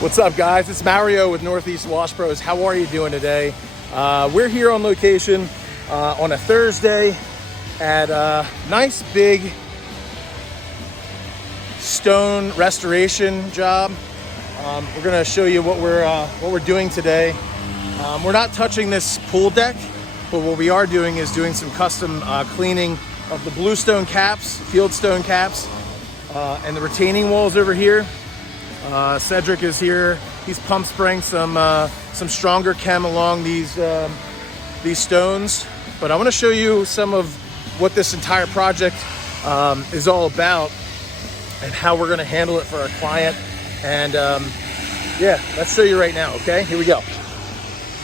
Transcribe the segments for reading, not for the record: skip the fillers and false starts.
What's up, guys? It's Mario with NortheastWashPros. How are you doing today? We're here on location on a Thursday at a nice big stone restoration job. We're going to show you what we're doing today. We're not touching this pool deck, but what we are doing is doing some custom cleaning of the bluestone caps, field stone caps, and the retaining walls over here. Cedric is here. He's pump spraying some stronger chem along these stones. But I want to show you some of what this entire project is all about and how we're going to handle it for our client. And yeah, let's show you right now. Okay, here we go.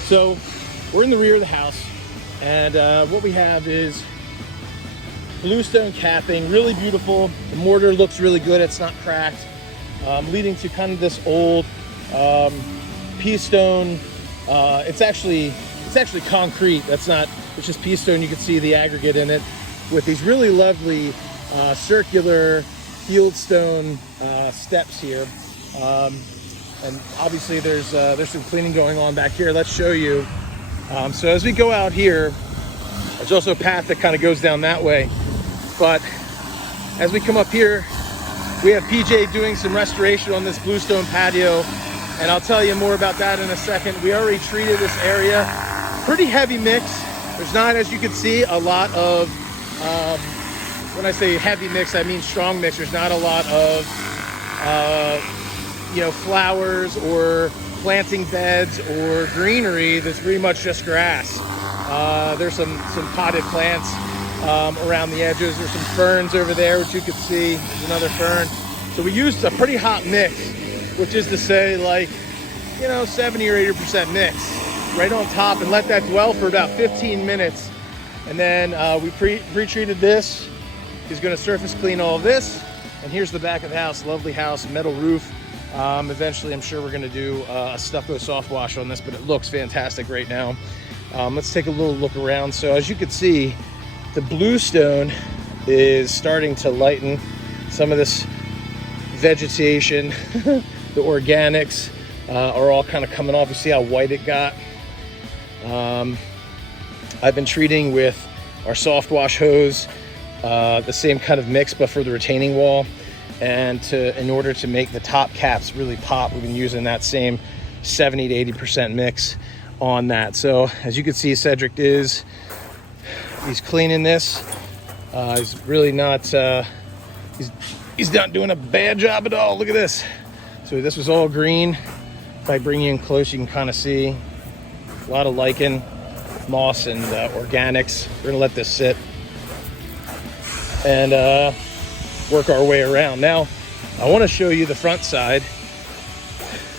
So we're in the rear of the house, and what we have is bluestone capping, really beautiful. The mortar looks really good. It's not cracked. Leading to kind of this old pea stone. It's actually concrete. It's just pea stone. You can see the aggregate in it with these really lovely circular field stone steps here. And obviously there's some cleaning going on back here. Let's show you. So as we go out here, there's also a path that kind of goes down that way. But as we come up here, we have PJ doing some restoration on this bluestone patio, and I'll tell you more about that in a second. We already treated this area. Pretty heavy mix. There's not, as you can see, a lot of, when I say heavy mix, I mean strong mix. There's not a lot of, flowers or planting beds or greenery. There's pretty much just grass. There's some potted plants around the edges. There's some ferns over there, which you can see. There's another fern. So we used a pretty hot mix, which is to say 70 or 80% mix right on top, and let that dwell for about 15 minutes. And then we pre-treated this. He's going to surface clean all of this. And here's the back of the house, lovely house, metal roof. Eventually, I'm sure we're going to do a stucco soft wash on this, but it looks fantastic right now. Let's take a little look around. So as you can see, the bluestone is starting to lighten some of this vegetation. The organics are all kind of coming off. You see how white it got. I've been treating with our soft wash hose, the same kind of mix, but for the retaining wall. And in order to make the top caps really pop, we've been using that same 70 to 80% mix on that. So as you can see, Cedric he's cleaning this. He's really not, he's not doing a bad job at all. Look at this. So this was all green. If I bring you in close, you can kind of see a lot of lichen, moss, and organics. We're gonna let this sit and work our way around. Now, I wanna show you the front side.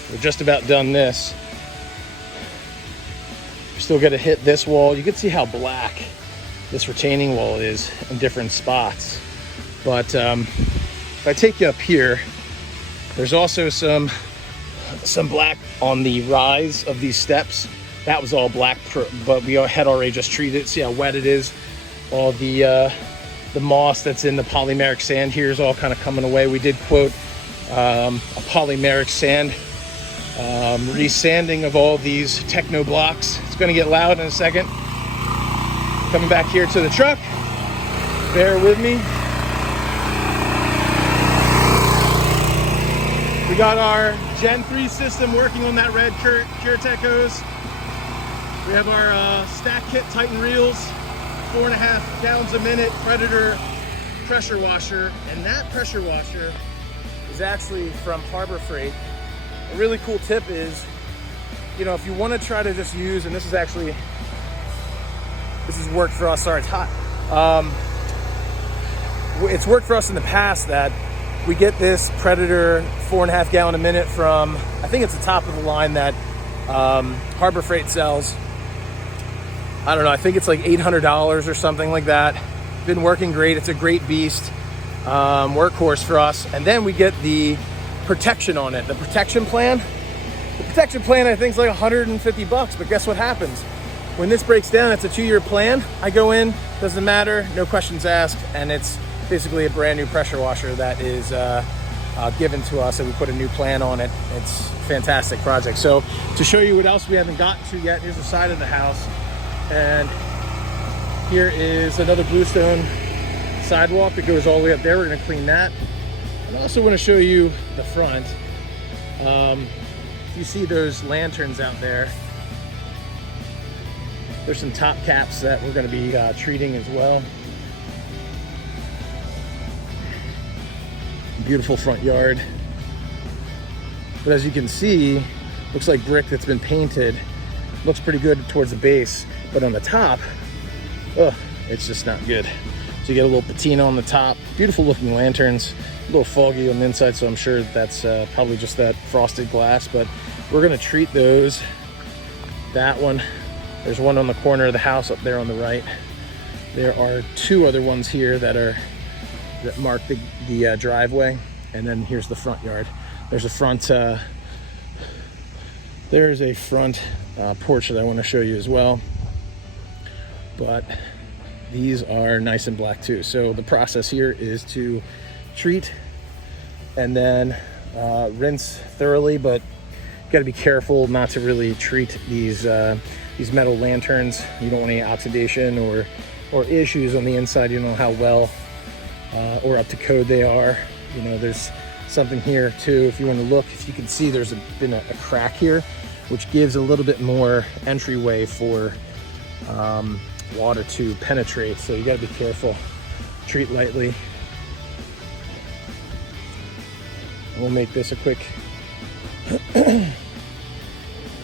We're just about done this. We're still gonna hit this wall. You can see how black this retaining wall is in different spots. But if I take you up here, there's also some black on the rise of these steps. That was all black, but we had already just treated it. See how wet it is? All the moss that's in the polymeric sand here is all kind of coming away. We did quote a polymeric sand resanding of all these techno blocks. It's going to get loud in a second. Coming back here to the truck. Bear with me. We got our Gen 3 system working on that red CureTech hose. We have our stack kit Titan reels, 4.5 gallons a minute Predator pressure washer. And that pressure washer is actually from Harbor Freight. A really cool tip is, if you want to try to just use, and this has worked for us. Sorry, it's hot. It's worked for us in the past that we get this Predator 4.5 gallon a minute from, I think it's the top of the line that Harbor Freight sells. I don't know, I think it's like $800 or something like that. Been working great. It's a great beast, workhorse for us. And then we get the protection on it, the protection plan. The protection plan, I think, is like $150, but guess what happens? When this breaks down, it's a 2-year plan. I go in, doesn't matter, no questions asked, and it's basically a brand new pressure washer that is given to us, and we put a new plan on it. It's a fantastic project. So to show you what else we haven't gotten to yet, here's the side of the house, and here is another bluestone sidewalk that goes all the way up there. We're going to clean that. And I also want to show you the front. You see those lanterns out there. There's some top caps that we're going to be treating as well. Beautiful front yard. But as you can see, looks like brick that's been painted. Looks pretty good towards the base, but on the top, oh, it's just not good. So you get a little patina on the top. Beautiful looking lanterns. A little foggy on the inside, so I'm sure that's probably just that frosted glass, but we're gonna treat those. That one, there's one on the corner of the house up there on the right. There are two other ones here that mark the driveway, and then here's the front yard. There's a front porch that I want to show you as well, but these are nice and black too. So the process here is to treat and then rinse thoroughly, but you got to be careful not to really treat these metal lanterns. You don't want any oxidation or issues on the inside. You don't know how well or up to code they are. You know, there's something here too. If you want to look, if you can see, there's been a crack here, which gives a little bit more entryway for water to penetrate. So you got to be careful. Treat lightly. We'll make this a quick,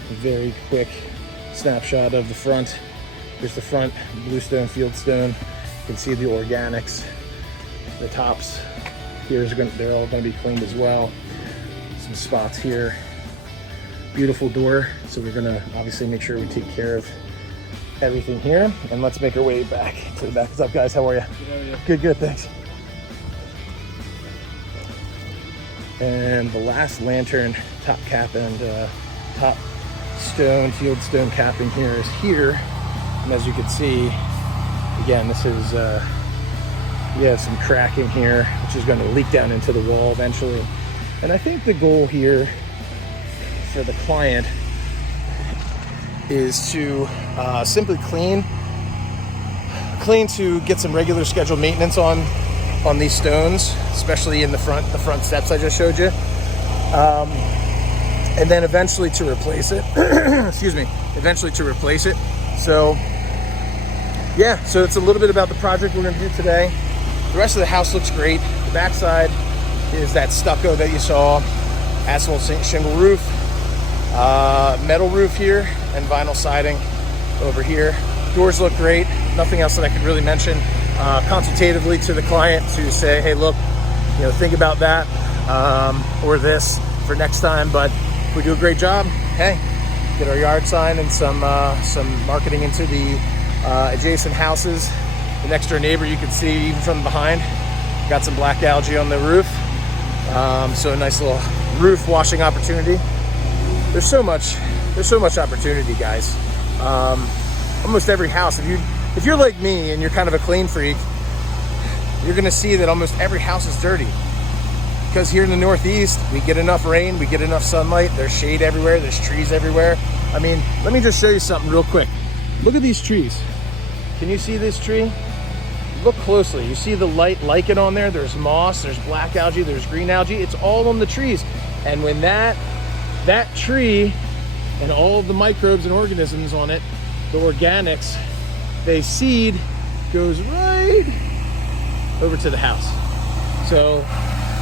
very quick snapshot of the front. Here's the front, bluestone, fieldstone. You can see the organics. The tops here they're all going to be cleaned as well. Some spots here. Beautiful door. So we're going to obviously make sure we take care of everything here. And let's make our way back to the back. What's up, guys? How are you? Good, how are you? Good, good, thanks. And the last lantern, top cap and top stone, fieldstone capping here is here. And as you can see, again, this is, we have some cracking here, which is going to leak down into the wall eventually. And I think the goal here for the client is to simply clean to get some regular scheduled maintenance on these stones, especially in the front steps I just showed you, and then eventually to replace it. Excuse me, eventually to replace it. So yeah, so it's a little bit about the project we're going to do today. The rest of the house looks great. The backside is that stucco that you saw, asphalt shingle roof, metal roof here, and vinyl siding over here. Doors look great. Nothing else that I could really mention. Consultatively to the client to say, hey, look, you know, think about that or this for next time. But if we do a great job, hey, get our yard sign and some marketing into the adjacent houses. The next door neighbor, you can see even from behind, got some black algae on the roof. So a nice little roof washing opportunity. There's so much opportunity, guys. Almost every house, if you're like me and you're kind of a clean freak, you're gonna see that almost every house is dirty. Because here in the Northeast, we get enough rain, we get enough sunlight, there's shade everywhere, there's trees everywhere. I mean, let me just show you something real quick. Look at these trees. Can you see this tree? Look closely. You see the light lichen on there? There's moss, there's black algae, there's green algae. It's all on the trees. And when that tree and all of the microbes and organisms on it, the organics, they seed, goes right over to the house. So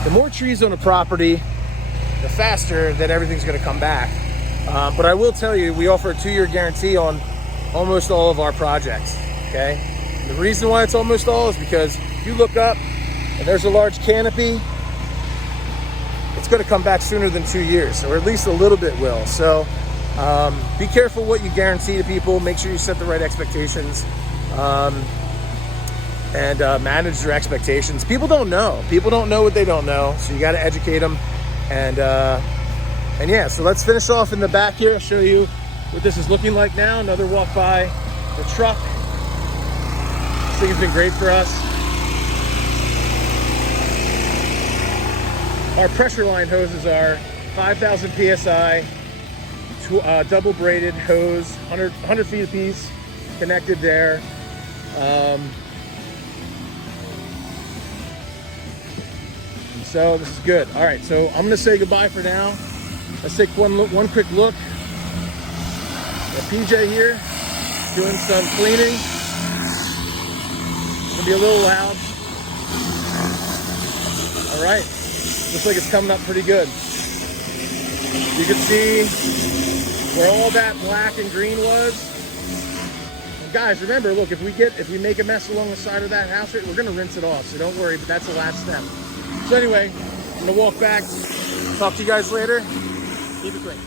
the more trees on a property, the faster that everything's gonna come back. But I will tell you, we offer a 2-year guarantee on almost all of our projects, okay? The reason why it's almost all is because you look up and there's a large canopy, it's gonna come back sooner than 2 years, or at least a little bit will. So be careful what you guarantee to people. Make sure you set the right expectations and manage their expectations. People don't know. People don't know what they don't know, so you gotta educate them. And yeah, so let's finish off in the back here. I'll show you what this is looking like now. Another walk by the truck. This thing has been great for us. Our pressure line hoses are 5,000 PSI, double braided hose, 100 feet a piece, connected there. So this is good. All right, so I'm gonna say goodbye for now. Let's take one quick look. Got PJ here doing some cleaning. It's gonna be a little loud. All right, looks like it's coming up pretty good. You can see where all that black and green was. And guys, remember, look, if we make a mess along the side of that house, we're gonna rinse it off. So don't worry, but that's the last step. So anyway, I'm gonna walk back. Talk to you guys later. Keep it clean.